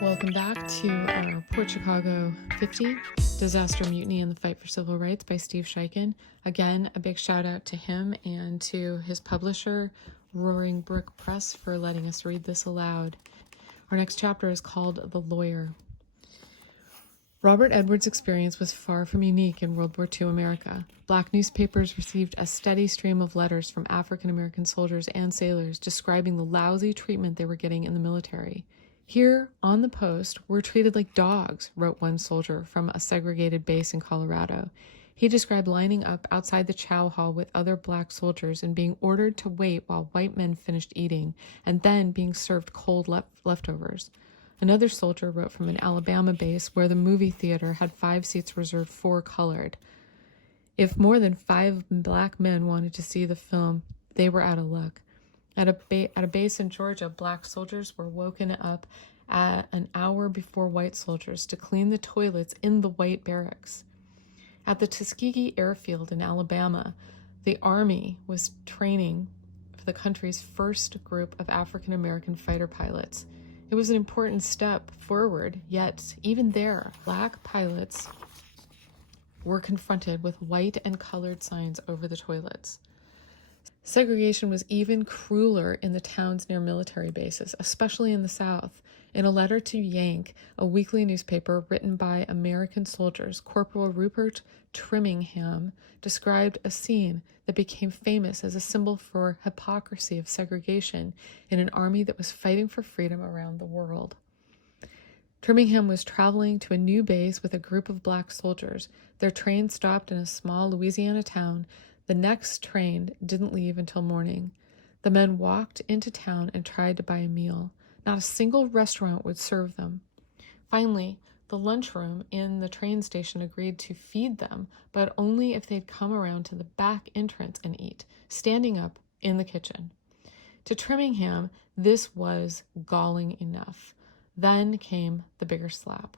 Welcome back to our Port Chicago 50, Disaster, Mutiny, and the Fight for Civil Rights by Steve Sheinkin. Again, a big shout out to him and to his publisher, Roaring Brook Press, for letting us read this aloud. Our next chapter is called The Lawyer. Robert Edwards' experience was far from unique in World War II America. Black newspapers received a steady stream of letters from African American soldiers and sailors describing the lousy treatment they were getting in the military. Here, on the post, we're treated like dogs, wrote one soldier from a segregated base in Colorado. He described lining up outside the chow hall with other black soldiers and being ordered to wait while white men finished eating, and then being served cold leftovers. Another soldier wrote from an Alabama base where the movie theater had 5 seats reserved for colored. If more than 5 black men wanted to see the film, they were out of luck. At a base in Georgia, black soldiers were woken up at an hour before white soldiers to clean the toilets in the white barracks. At the Tuskegee Airfield in Alabama, the Army was training for the country's first group of African American fighter pilots. It was an important step forward, yet even there, black pilots were confronted with white and colored signs over the toilets. Segregation was even crueler in the towns near military bases, especially in the South. In a letter to Yank, a weekly newspaper written by American soldiers, Corporal Rupert Trimmingham described a scene that became famous as a symbol for hypocrisy of segregation in an army that was fighting for freedom around the world. Trimmingham was traveling to a new base with a group of black soldiers. Their train stopped in a small Louisiana town. The next train didn't leave until morning. The men walked into town and tried to buy a meal. Not a single restaurant would serve them. Finally, the lunchroom in the train station agreed to feed them, but only if they'd come around to the back entrance and eat, standing up in the kitchen. To Trimmingham, this was galling enough. Then came the bigger slap.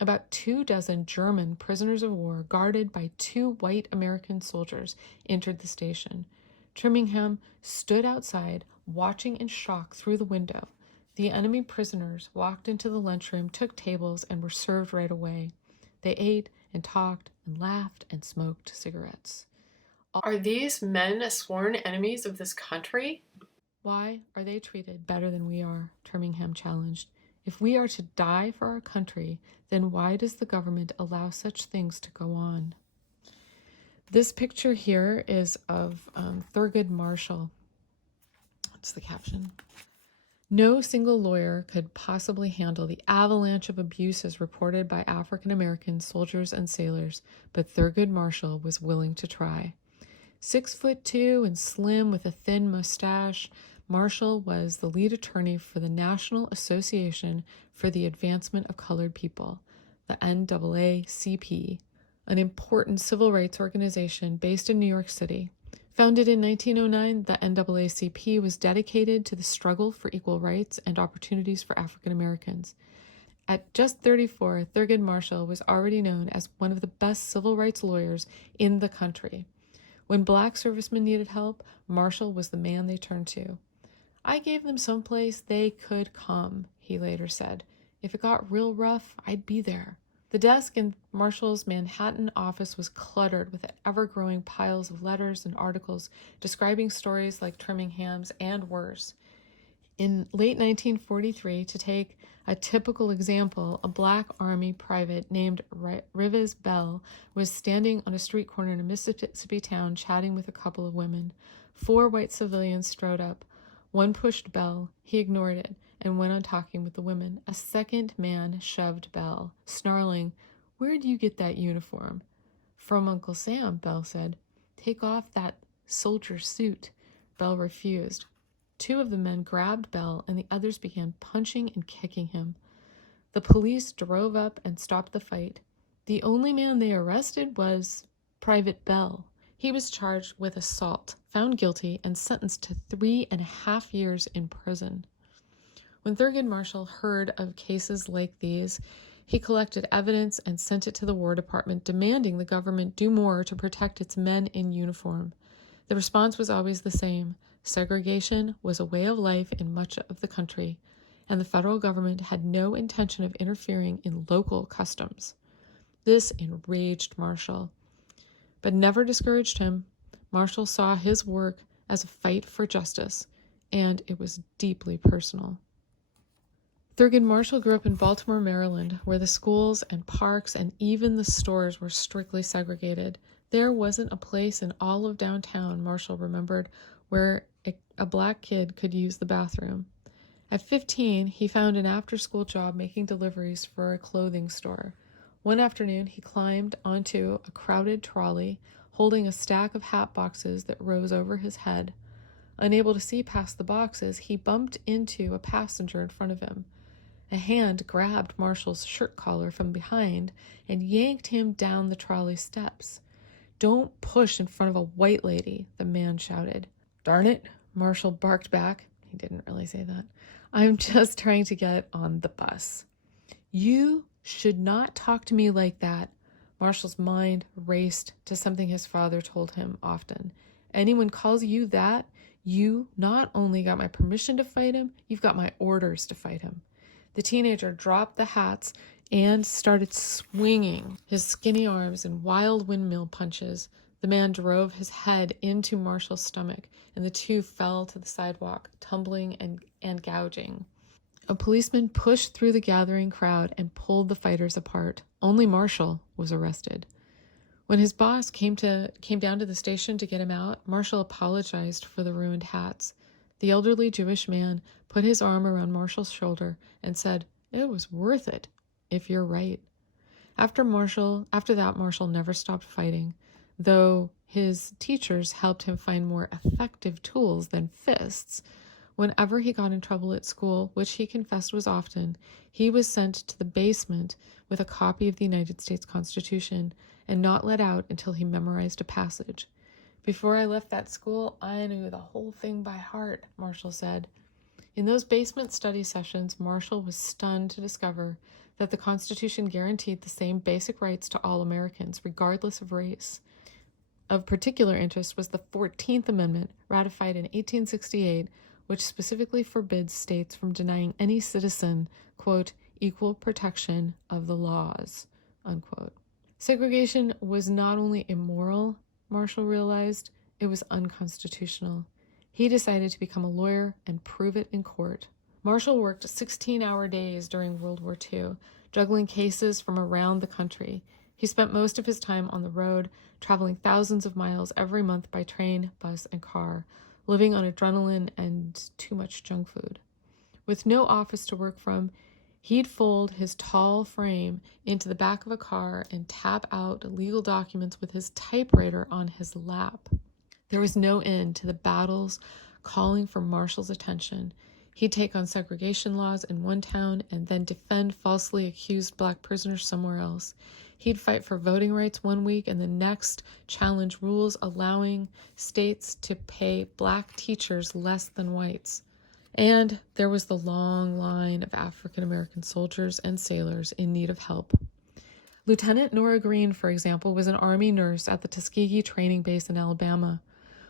About 24 German prisoners of war, guarded by 2 white American soldiers, entered the station. Trimmingham stood outside, watching in shock through the window. The enemy prisoners walked into the lunchroom, took tables, and were served right away. They ate and talked and laughed and smoked cigarettes. Are these men sworn enemies of this country? Why are they treated better than we are? Trimmingham challenged. If we are to die for our country, then why does the government allow such things to go on? This picture here is of Thurgood Marshall. That's the caption. No single lawyer could possibly handle the avalanche of abuses reported by African American soldiers and sailors, but Thurgood Marshall was willing to try. 6'2" and slim with a thin mustache, Marshall was the lead attorney for the National Association for the Advancement of Colored People, the NAACP, an important civil rights organization based in New York City. Founded in 1909, the NAACP was dedicated to the struggle for equal rights and opportunities for African Americans. At just 34, Thurgood Marshall was already known as one of the best civil rights lawyers in the country. When black servicemen needed help, Marshall was the man they turned to. I gave them someplace they could come, he later said. If it got real rough, I'd be there. The desk in Marshall's Manhattan office was cluttered with ever-growing piles of letters and articles describing stories like Trimmingham's and worse. In late 1943, to take a typical example, a black Army private named Rivers Bell was standing on a street corner in a Mississippi town chatting with a couple of women. 4 white civilians strode up. One pushed Bell. He ignored it and went on talking with the women. A second man shoved Bell, snarling, "Where do you get that uniform?" "From Uncle Sam," Bell said. "Take off that soldier suit." Bell refused. 2 of the men grabbed Bell and the others began punching and kicking him. The police drove up and stopped the fight. The only man they arrested was Private Bell. He was charged with assault, found guilty, and sentenced to 3.5 years in prison. When Thurgood Marshall heard of cases like these, he collected evidence and sent it to the War Department, demanding the government do more to protect its men in uniform. The response was always the same. Segregation was a way of life in much of the country, and the federal government had no intention of interfering in local customs. This enraged Marshall, but never discouraged him. Marshall saw his work as a fight for justice, and it was deeply personal. Thurgood Marshall grew up in Baltimore, Maryland, where the schools and parks and even the stores were strictly segregated. There wasn't a place in all of downtown, Marshall remembered, where a black kid could use the bathroom. At 15, he found an after-school job making deliveries for a clothing store. One afternoon, he climbed onto a crowded trolley, holding a stack of hat boxes that rose over his head. Unable to see past the boxes, he bumped into a passenger in front of him. A hand grabbed Marshall's shirt collar from behind and yanked him down the trolley steps. "Don't push in front of a white lady," the man shouted. "Darn it," Marshall barked back. He didn't really say that. "I'm just trying to get on the bus." "You should not talk to me like that." Marshall's mind raced to something his father told him often. "Anyone calls you that, you not only got my permission to fight him, you've got my orders to fight him." The teenager dropped the hats and started swinging his skinny arms in wild windmill punches. The man drove his head into Marshall's stomach, and the two fell to the sidewalk, tumbling and gouging. A policeman pushed through the gathering crowd and pulled the fighters apart. Only Marshall was arrested. When his boss came down to the station to get him out, Marshall apologized for the ruined hats. The elderly Jewish man put his arm around Marshall's shoulder and said, "It was worth it, if you're right." After that, Marshall never stopped fighting, though his teachers helped him find more effective tools than fists. Whenever he got in trouble at school, which he confessed was often, he was sent to the basement with a copy of the United States Constitution and not let out until he memorized a passage. "Before I left that school, I knew the whole thing by heart," Marshall said. In those basement study sessions, Marshall was stunned to discover that the Constitution guaranteed the same basic rights to all Americans, regardless of race. Of particular interest was the 14th Amendment, ratified in 1868, which specifically forbids states from denying any citizen, quote, "equal protection of the laws," unquote. Segregation was not only immoral, Marshall realized, it was unconstitutional. He decided to become a lawyer and prove it in court. Marshall worked 16-hour days during World War II, juggling cases from around the country. He spent most of his time on the road, traveling thousands of miles every month by train, bus, and car, living on adrenaline and too much junk food. With no office to work from, he'd fold his tall frame into the back of a car and tap out legal documents with his typewriter on his lap. There was no end to the battles calling for Marshall's attention. He'd take on segregation laws in one town and then defend falsely accused black prisoners somewhere else. He'd fight for voting rights one week and the next challenge rules allowing states to pay black teachers less than whites. And there was the long line of African-American soldiers and sailors in need of help. Lieutenant Nora Green, for example, was an Army nurse at the Tuskegee training base in Alabama.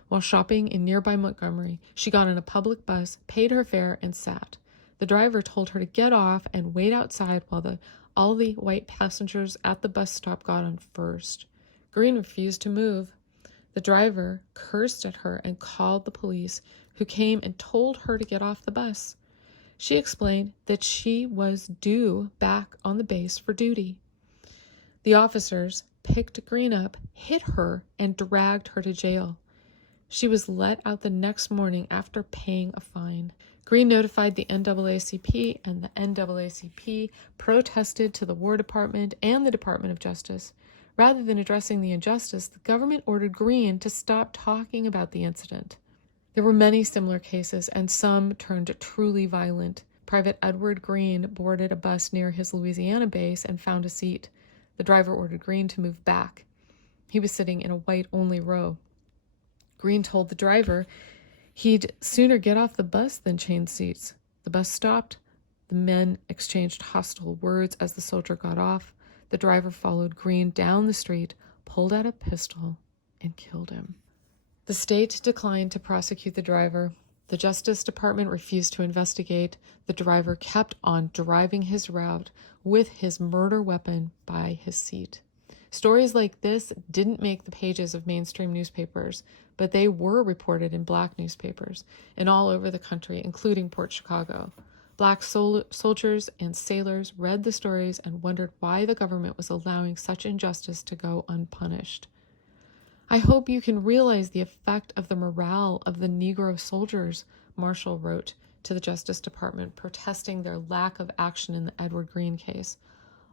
While shopping in nearby Montgomery, she got on a public bus, paid her fare, and sat. The driver told her to get off and wait outside while all the white passengers at the bus stop got on first. Green refused to move. The driver cursed at her and called the police, who came and told her to get off the bus. She explained that she was due back on the base for duty. The officers picked Green up, hit her, and dragged her to jail. She was let out the next morning after paying a fine. Green notified the NAACP, and the NAACP protested to the War Department and the Department of Justice. Rather than addressing the injustice, the government ordered Green to stop talking about the incident. There were many similar cases, and some turned truly violent. Private Edward Green boarded a bus near his Louisiana base and found a seat. The driver ordered Green to move back. He was sitting in a white-only row. Green told the driver he'd sooner get off the bus than change seats. The bus stopped. The men exchanged hostile words as the soldier got off. The driver followed Green down the street, pulled out a pistol, and killed him. The state declined to prosecute the driver. The Justice Department refused to investigate. The driver kept on driving his route with his murder weapon by his seat. Stories like this didn't make the pages of mainstream newspapers, but they were reported in black newspapers and all over the country, including Port Chicago. Black soldiers and sailors read the stories and wondered why the government was allowing such injustice to go unpunished. I hope you can realize the effect of the morale of the Negro soldiers, Marshall wrote to the Justice Department, protesting their lack of action in the Edward Green case.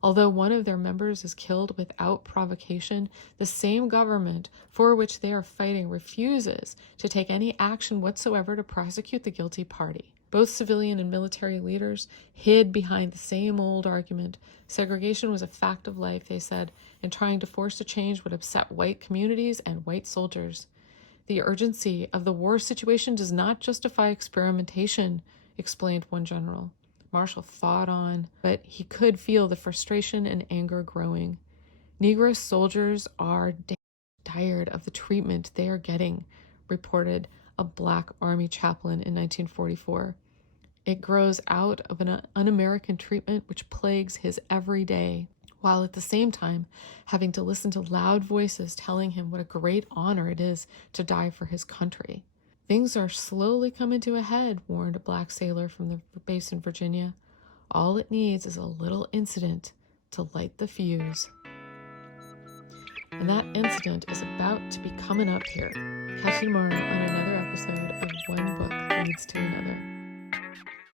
Although one of their members is killed without provocation, the same government for which they are fighting refuses to take any action whatsoever to prosecute the guilty party. Both civilian and military leaders hid behind the same old argument. Segregation was a fact of life, they said, and trying to force a change would upset white communities and white soldiers. The urgency of the war situation does not justify experimentation, explained one general. Marshall fought on, but he could feel the frustration and anger growing. Negro soldiers are tired of the treatment they are getting, reported a black army chaplain in 1944. It grows out of an un-American treatment which plagues his every day, while at the same time having to listen to loud voices telling him what a great honor it is to die for his country. Things are slowly coming to a head, warned a black sailor from the base in Virginia. All it needs is a little incident to light the fuse. And that incident is about to be coming up here. Catch you tomorrow on another episode of One Book Leads to Another.